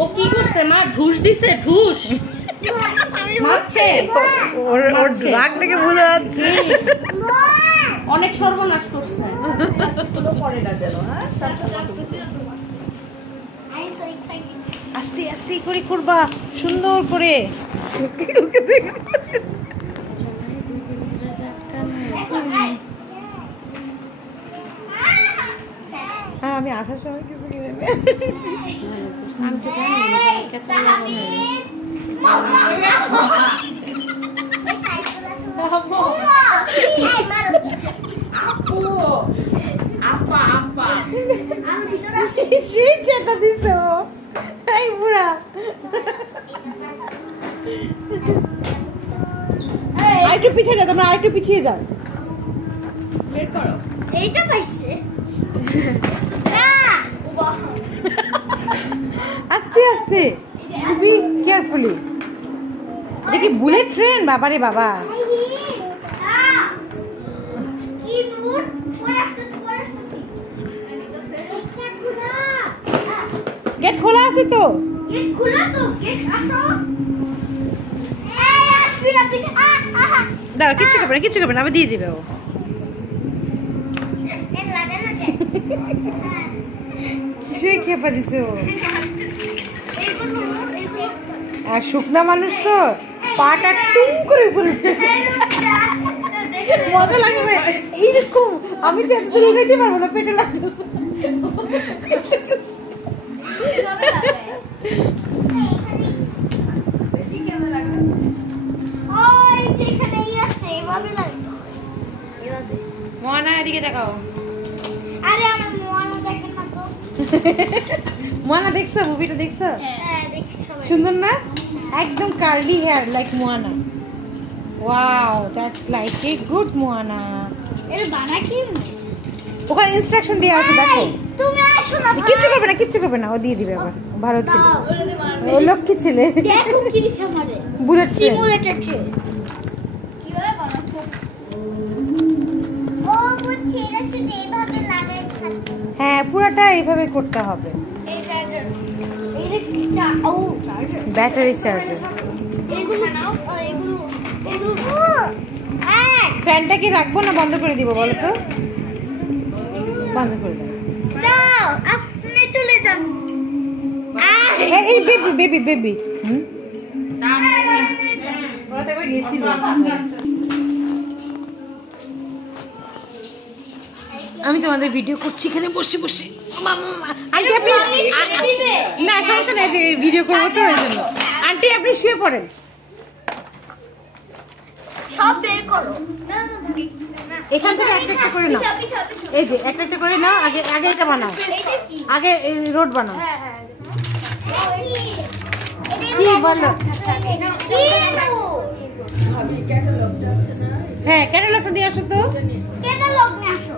ও কি করছে মা? ঢুস দিছে, ঢুস মারছে। ওর রাগ দেখে বোঝা যাচ্ছে অনেক সর্বনাশ করছে। আস্তে আস্তে করে করবা, সুন্দর করে। হ্যাঁ, আমি আসার সময় কিছু কিনে নেই। আমি তো জানি সেই চেতা দিস এই বুড়া। আরেকটু পিছিয়ে যাও তোমরা, আরেকটু পিছিয়ে যাও। বের করো। এইটা পাইছে আস্তে আস্তে, খুবই কেয়ারফুলি। এটা কি বুলেট ট্রেন? বাবারে বাবা। গেট খোলা আছে তো? গেট খোলা তো, গেট আসো। এই আসবি না তুই। দাঁড়াও, কিচ্ছু করবে না, কিচ্ছু করবে না, আবার দিয়ে দিবে ও। এ লাগানো যায়। কিসে খেপা দিছে ও। এইগুলো আর শুকনা মানুষ তো পাটা টুম করে উপরে উঠতেছে। মজা লাগবে এইরকম। আমি তো এত দূর উঠাইতে পারবো না, পেটে লাগতেছে। মোয়ানা এদিকে দেখাও। আরে আমার মোয়ানা দেখেন না তো। মোয়ানা দেখছো? মুভিটা দেখছো? হ্যাঁ দেখছি সবাই। সুন্দর না? একদম curly hair like Moana. Wow, that's like a good Moana. এর বানা কি? ওখানে ইনস্ট্রাকশন দেওয়া আছে, দেখো। তুমি আসো না। কিচ্ছু করবে না, কিচ্ছু করবে না, ও দিয়ে দিবে আবার। ভালো ছেলে, ও লক্ষ্মী ছেলে। দেখো কি দিছে আমারে। Bullet train. Simulator train. কিভাবে বানাবো? ও বুঝছি, এটা শুধু এইভাবে লাগাই থাকবে। হ্যাঁ, পুরোটা এইভাবে করতে হবে। এই চার্জার। এইটা ও চার্জার। Battery charger. এগুলো নাও, আর এগুলো ফ্যানটা কি রাখবো না বন্ধ করে দিব বলো তো? বন্ধ করে দাও। দাও, আপনি চলে যান। এই বেবি বেবি বেবি। ওরা তো একবার গেছিল। আমি তোমাদের ভিডিও করছি এখানে বসে বসে। আন্টি আপনি না, সমস্যা নেই, ভিডিও করবো তো ওই জন্য। আন্টি আপনি শুয়ে পড়েন। সব বের করো। এখান থেকে একটা একটা করে নাও। এই যে একটা একটা করে নাও। আগে আগে এটা বানাও, আগে রোড বানাও। কি বলো? হ্যাঁ, ক্যাটালগটা নিয়ে আসো তো। ক্যাটালগ নিয়ে আসো।